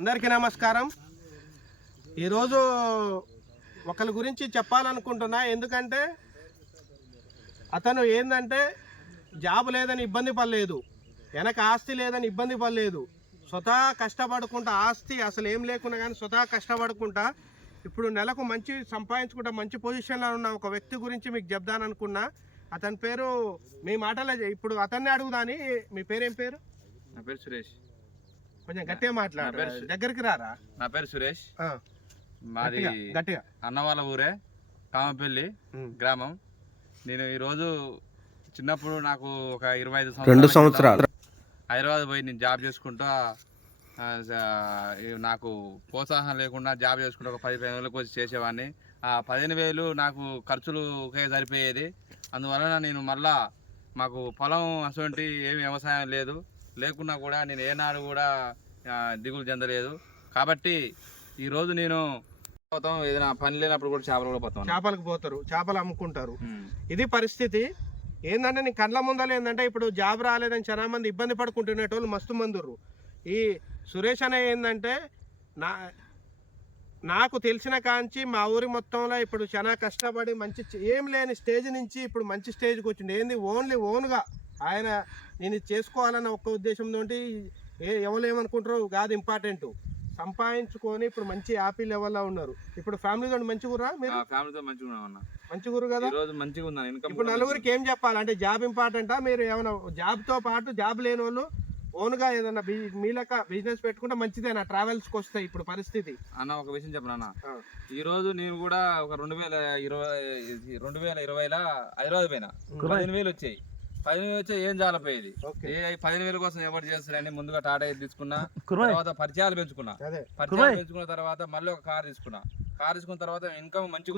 అందరికీ నమస్కారం. ఈరోజు ఒకరి గురించి చెప్పాలనుకుంటున్నా. ఎందుకంటే అతను ఏంటంటే జాబ్ లేదని ఇబ్బంది పడలేదు. వెనక ఆస్తి లేదని ఇబ్బంది పడలేదు. స్వతహా కష్టపడుకుంటా ఆస్తి అసలు ఏం లేకున్నా కానీ స్వతహా కష్టపడుకుంటా ఇప్పుడు నెలకు మంచి సంపాదించుకుంటా మంచి పొజిషన్లో ఉన్న ఒక వ్యక్తి గురించి మీకు చెప్దాననుకున్నా. అతని పేరు మీ మాటలే ఇప్పుడు అతన్ని అడుగుదాని. మీ పేరేం పేరు? నా పేరు సురేష్. కొంచెం గట్టిగా మాట్లాడు. నా పేరు- దగ్గరికి రారా? నా పేరు సురేష్. ఆ, మాది గట్టిగా అన్నవాళ్ళ ఊరే కామపల్లి. గ్రామం. నేను ఈరోజు చిన్నప్పుడు నాకు ఒక ఇరవై ఐదు రెండు సంవత్సరాల హైదరాబాద్ పోయి నేను జాబ్ చేసుకుంటా నాకు ప్రోత్సాహం లేకుండా జాబ్ చేసుకుంటూ ఒక పది పదిహేను వేలకు వచ్చి చేసేవాడిని. ఆ పదిహేను వేలు నాకు ఖర్చులు ఒకే సరిపోయేది. అందువలన నేను మళ్ళా మాకు పొలం అటువంటి ఏమి వ్యవసాయం లేదు. లేకున్నా కూడా నేను ఏనాడు కూడా దిగులు చెందలేదు. కాబట్టి ఈరోజు నేను పోతాం ఏదైనా పని లేనప్పుడు కూడా చేపలు పోతాం. చేపలకు పోతారు చేపలు అమ్ముకుంటారు. ఇది పరిస్థితి. ఏంటంటే నీ కళ్ళ ముందర ఏంటంటే ఇప్పుడు జాబ్ రాలేదని చాలా మంది ఇబ్బంది పడుకుంటునేటోళ్ళు మస్తు మందుర్రు ఈ సురేష్ అనే ఏంటంటే నా నాకు తెలిసిన కాంచి మా ఊరి మొత్తంలో ఇప్పుడు చాలా కష్టపడి మంచి ఏం లేని స్టేజ్ నుంచి ఇప్పుడు మంచి స్టేజ్కి వచ్చిండు. ఏంది ఓన్లీ ఓన్గా ఆయన నేను చేసుకోవాలన్న ఒక్క ఉద్దేశంతో ఏ ఎవరు ఏమనుకుంటారో కాదు ఇంపార్టెంట్ సంపాదించుకొని ఇప్పుడు మంచి హ్యాపీ లెవెల్లో ఉన్నారు. ఇప్పుడు ఫ్యామిలీతో మంచి ఊరా మీరు? ఆ ఫ్యామిలీతో మంచిగా ఉన్నాం మంచి ఊరు కదా? ఈ రోజు మంచిగా ఉన్నాను ఇన్కమ్ ఇప్పుడు నలుగురికి ఏం చెప్పాలి? అంటే జాబ్ ఇంపార్టెంటా మీరు ఏమైనా జాబ్తో పాటు జాబ్ లేని వాళ్ళు ఓన్గా ఏదైనా లెక్క బిజినెస్ పెట్టుకుంటే మంచిదేనా? ట్రావెల్స్కి వస్తాయి ఇప్పుడు పరిస్థితి. అన్న ఒక విషయం చెప్పను. ఈ రోజు నేను కూడా ఒక రెండు వేల ఇరవై రెండు వేల ఇరవైలో హైదరాబాద్ పోయినా. పదిహేను వేలు వచ్చాయి. పదిహేను వేలు వచ్చాయి ఏం జాలపోయేది ఏ పదిహేను వేల కోసం ఎవరు చేస్తారని ముందుగా టాటా తీసుకున్నా తర్వాత పరిచయాలు పెంచుకున్నా. పరిచయాలు పెంచుకున్న తర్వాత మళ్ళీ ఒక కార్ తీసుకున్నా. కార్ తీసుకున్న తర్వాత ఇన్కమ్ మంచిగా.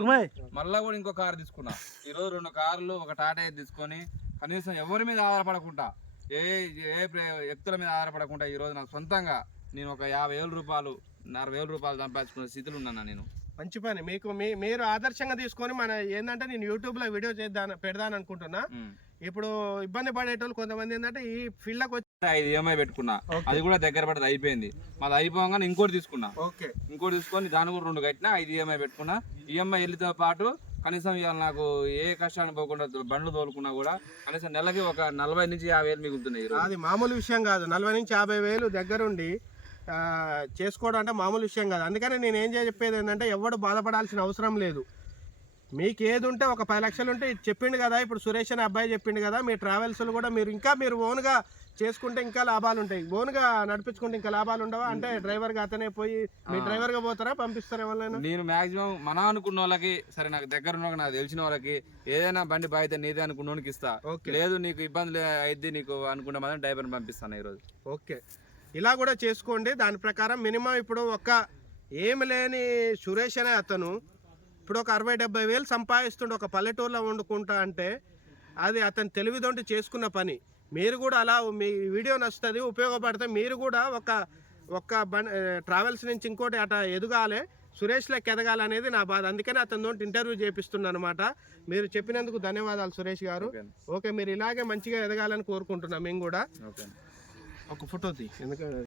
మళ్ళా కూడా ఇంకో కార్ తీసుకున్నా. ఈ రోజు రెండు కార్లు ఒక టాటా తీసుకొని కనీసం ఎవరి మీద ఆధారపడకుండా ఏ ఏ వ్యక్తుల మీద ఆధారపడకుండా ఈ రోజు నాకు సొంతంగా నేను ఒక యాభై వేల రూపాయలు అరవై వేల రూపాయలు సంపాదించుకునే స్థితిలో ఉన్నాను నేను. మంచి పని. మీకు మీరు ఆదర్శంగా తీసుకొని మన ఏంటంటే నేను యూట్యూబ్లో వీడియో చేద్దాను పెడదాను అనుకుంటున్నా. ఇప్పుడు ఇబ్బంది పడేటోళ్ళు కొంతమంది ఏంటంటే ఈ ఫీల్డ్కి వచ్చి ఐదు ఈఎంఐ పెట్టుకున్నా. అది కూడా దగ్గర పడదు అయిపోయింది. మాది అయిపోగానే ఇంకోటి తీసుకున్నా. ఓకే. ఇంకోటి తీసుకొని దాని కూడా రెండు కట్టినా ఐదు ఈఎంఐ పెట్టుకున్నా. ఈఎంఐ వెళ్ళితో పాటు కనీసం ఇవాళ నాకు ఏ కష్టాన్ని పోకుండా బండ్లు తోలుకున్నా కూడా కనీసం నెలకి ఒక నలభై నుంచి యాభై వేలు మిగులుతున్నాయి. అది మామూలు విషయం కాదు. నలభై నుంచి యాభై వేలు దగ్గరుండి చేసుకోవడం అంటే మామూలు విషయం కాదు. అందుకని నేను ఏం చెప్పేది ఏంటంటే ఎవడు బాధపడాల్సిన అవసరం లేదు. మీకు ఏది ఉంటే ఒక పది లక్షలు ఉంటే చెప్పిండు కదా ఇప్పుడు సురేష్ అనే అబ్బాయి చెప్పిండు కదా మీ ట్రావెల్స్లు కూడా మీరు ఇంకా మీరు ఓన్గా చేసుకుంటే ఇంకా లాభాలు ఉంటాయి ఓన్గా నడిపించుకుంటే ఇంకా లాభాలు ఉండవా అంటే డ్రైవర్గా అతనే పోయి మీ డ్రైవర్గా పోతారా పంపిస్తారా ఎవరైనా నేను మాక్సిమం మన అనుకున్న వాళ్ళకి సరే నాకు దగ్గర ఉన్న నాకు తెలిసిన వాళ్ళకి ఏదైనా బండి బాధ్యత నీదే అనుకున్నోనికి ఇస్తా. ఓకే. లేదు నీకు ఇబ్బంది అయింది నీకు అనుకున్న మాత్రం డ్రైవర్ని పంపిస్తాను ఈరోజు ఓకే. ఇలా కూడా చేసుకోండి. దాని ప్రకారం మినిమం ఇప్పుడు ఒక ఏమి లేని సురేష్ అనే అతను ఇప్పుడు ఒక అరవై డెబ్బై వేలు సంపాదిస్తుండే ఒక పల్లెటూరులో వండుకుంటా అంటే అది అతను తెలివితోటి చేసుకున్న పని. మీరు కూడా అలా మీ వీడియో నచ్చుతుంది ఉపయోగపడితే మీరు కూడా ఒక ఒక బన్ ట్రావెల్స్ నుంచి ఇంకోటి అట ఎదగాలి సురేష్ లెక్క ఎదగాలనేది నా బాధ. అందుకని అతనితో ఇంటర్వ్యూ చేపిస్తున్నాను అనమాట మీరు చెప్పినందుకు ధన్యవాదాలు సురేష్ గారు. ఓకే మీరు ఇలాగే మంచిగా ఎదగాలని కోరుకుంటున్నాం మేము కూడా. ఒక ఫోటో తీ ఎందుకంటే